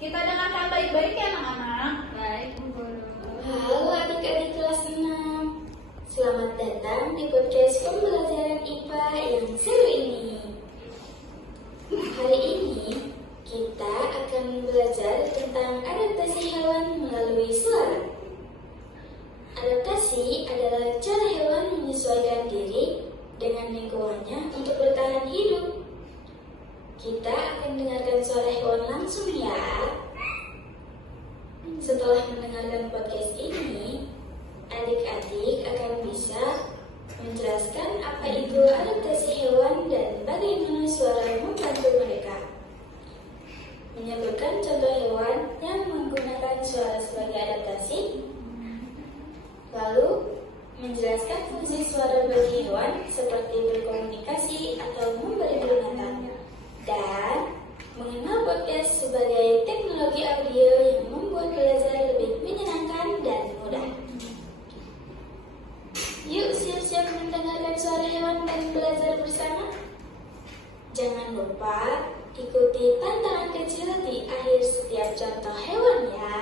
Kita dengarkan baik-baik ya anak-anak. Baik, Bu Guru. Halo adik-adik kelas 6. Selamat datang di podcast pembelajaran IPA yang seru ini. Hari ini kita akan belajar tentang adaptasi hewan melalui suara. Adaptasi adalah cara hewan menyesuaikan diri dengan lingkungannya untuk bertahan hidup. Kita akan dengarkan suara hewan langsung ya. Setelah mendengarkan podcast ini, adik-adik akan bisa menjelaskan apa itu adaptasi hewan dan bagaimana suara membantu mereka. Menyebutkan contoh hewan yang menggunakan suara sebagai adaptasi. Lalu, menjelaskan fungsi suara bagi hewan seperti berkomunikasi atau memberi peringatan. Dan mengenal podcast sebagai teknologi audio yang membuat belajar lebih menyenangkan dan mudah. Yuk siap-siap mendengarkan suara hewan dan belajar bersama. Jangan lupa ikuti tantangan kecil di akhir setiap contoh hewan ya.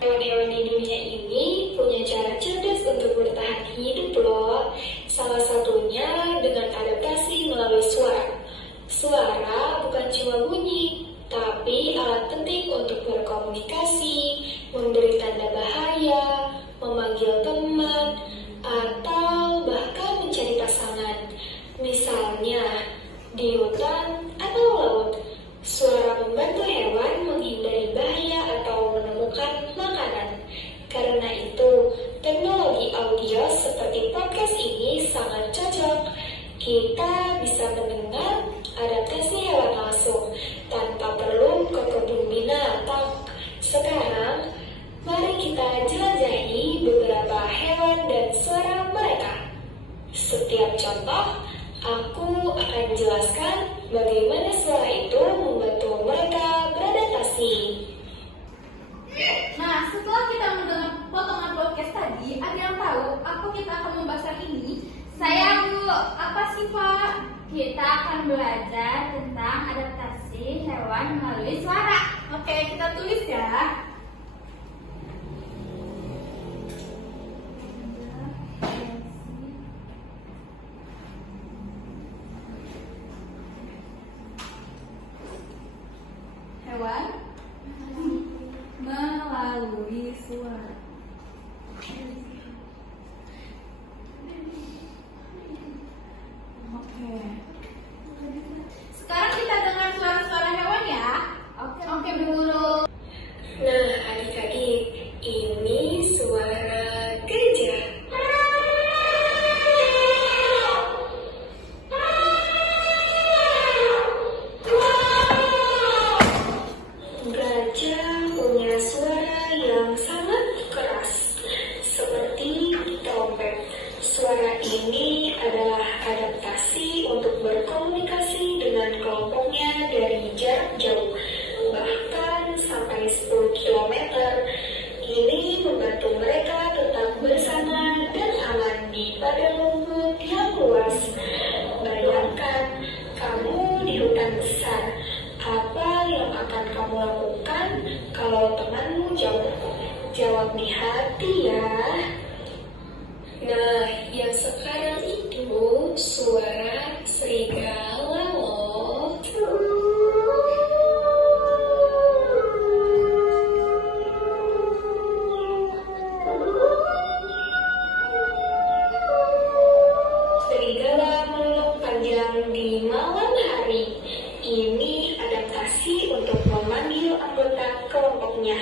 Hewan-hewan di dunia ini punya cara cerdas untuk bertahan hidup loh. Salah satunya dengan adaptasi melalui suara. Suara bukan cuma bunyi, tapi alat penting untuk berkomunikasi, memberi tanda bahaya, memanggil teman, atau bahkan mencari pasangan. Misalnya, di hutan atau laut, suara membantu hewan menghindari bahaya atau menemukan makanan. Karena itu, teknologi audio seperti podcast ini sangat cocok. Kita bisa mendengar adaptasi hewan langsung tanpa perlu ke kebun binatang. Sekarang, mari kita jelajahi beberapa hewan dan suara mereka. Setiap contoh, aku akan jelaskan bagaimana suara itu membantu mereka beradaptasi. Nah, setelah kita mendengar potongan podcast tadi, ada yang tahu apa kita akan membahas hari ini? Saya Bu, apa sih Pak? Kita akan belajar tentang adaptasi hewan melalui suara. Oke, kita tulis ya. Hewan melalui suara. Oke. Sekarang kita dengar suara-suara hewan ya. Oke, Bu Guru. Nah, adik-adik, ini suara gajah. Gajah punya suara yang sangat keras, seperti trompet. Suara ini adalah adaptasi untuk berkomunikasi dengan kelompoknya dari jarak jauh, bahkan sampai 10 km. Ini membantu mereka tetap bersama dan aman di padang rumput yang luas. Bayangkan, kamu di hutan besar. Apa yang akan kamu lakukan kalau temanmu jauh? Jawab di hati ya. Nah, yang sekarang itu suara serigala loh. Serigala melolong panjang di malam hari. Ini adaptasi untuk memanggil anggota kelompoknya.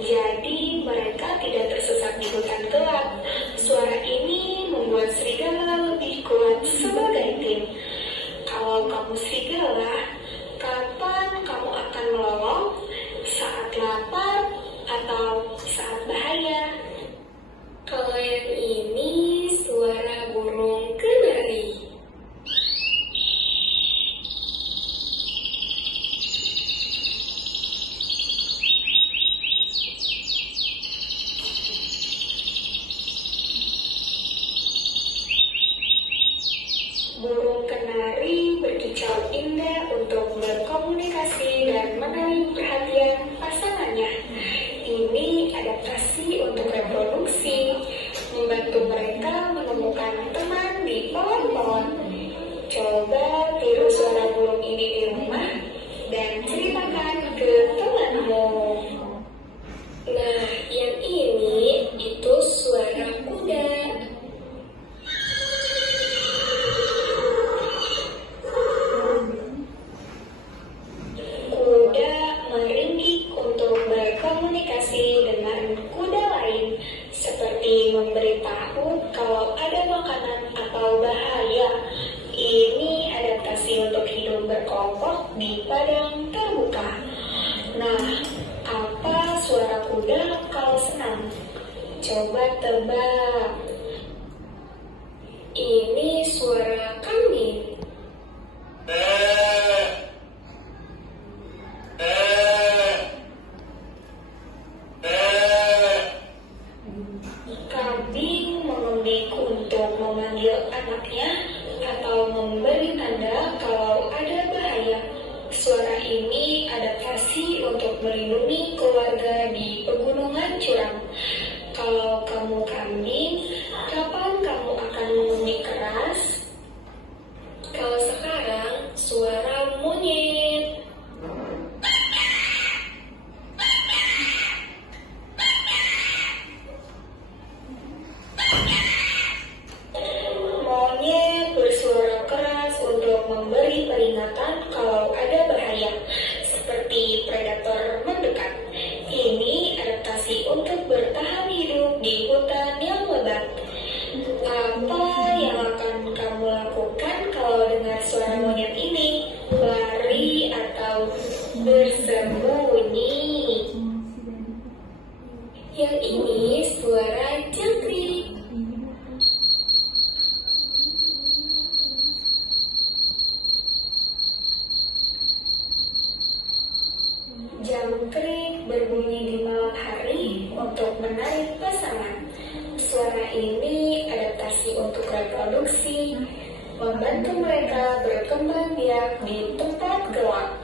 Jadi mereka tidak tersesat di hutan gelap. Suara ini membuat serigala lebih kuat sebagai tim. Kalau kamu serigala, kapan kamu akan melolong? Saat lapar atau saat bahaya? Kalau yang ini suara burung kanari. Burung kenari berkicau indah ladang terbuka. Nah, apa suara kuda kalau senang? Coba tebak. Ini suara kambing. Kambing mengundik untuk memanggil anaknya atau memberi tanda kalau ada bahaya. Suara ini adaptasi untuk melindungi keluarga di pegunungan curam. Kalau kamu kambing, kapan kamu akan mengundik keras? Kalau sekarang, suara monyet. Monyet bersuara keras untuk memberi peringatan kalau ada bahaya, seperti predator mendekat. Ini adaptasi untuk bertahan hidup di hutan yang lebat. Apa yang akan kamu lakukan kalau dengar suara monyet ini? Lari atau bersembunyi? Yang ini suara jangkrik. Jangkrik berbunyi di malam hari untuk menarik pasangan. Suara ini adaptasi untuk reproduksi, membantu mereka berkembang biak di tempat gelap.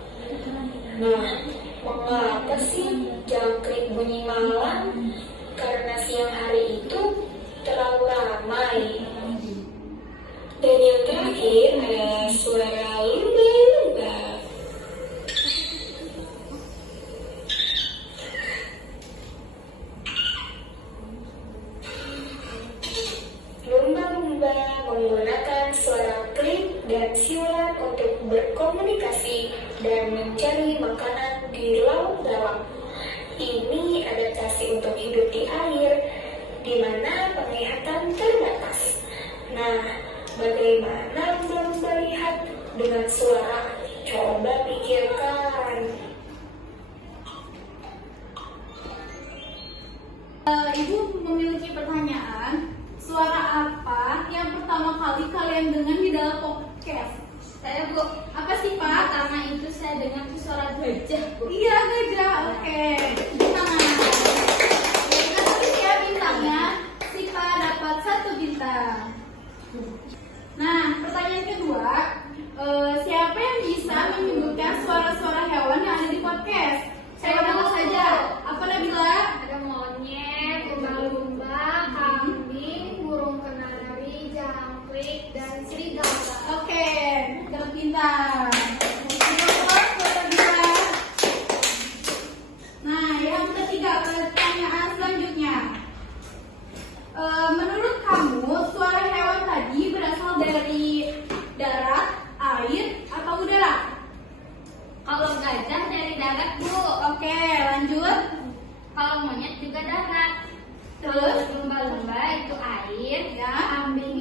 Nah, mengapa sih jangkrik bunyi malam? Karena siang hari itu terlalu ramai. Dan yang terakhir adalah suara lumba-lumba. Lumba-lumba menggunakan suara klik dan siulan untuk berkomunikasi dan mencari makanan di laut dalam. Ini adaptasi untuk hidup di air, di mana penglihatan terbatas. Nah, bagaimana lumba-lumba lihat dengan suara? Coba pikirkan. Ibu memiliki pertanyaan. Suara apa yang pertama kali kalian dengar di dalam podcast? Saya Bu. Apa sih Pak? Pertama itu saya dengar suara gajah Bu. Iya gajah. Oke. Tangan. Terima kasih ya bintangnya. Si Pak dapat 1 bintang. Nah, pertanyaan kedua, siapa yang bisa menyebutkan suara-suara hewan yang ada di podcast? Saya ulang saja. Apa Nabila? Ada monyet, lumba-lumba, kambing, burung kenari, jangkrik, dan serigala. Oke, dapat bintang. Nah, yang ketiga, pertanyaan selanjutnya. Menurut kamu, suara hewan tadi berasal dari darat, air, atau udara? Kalau gajah dari darat Bu, Oke, lanjut. kalau monyet juga darat. Terus? Lumba-lumba itu air, Ya. kambing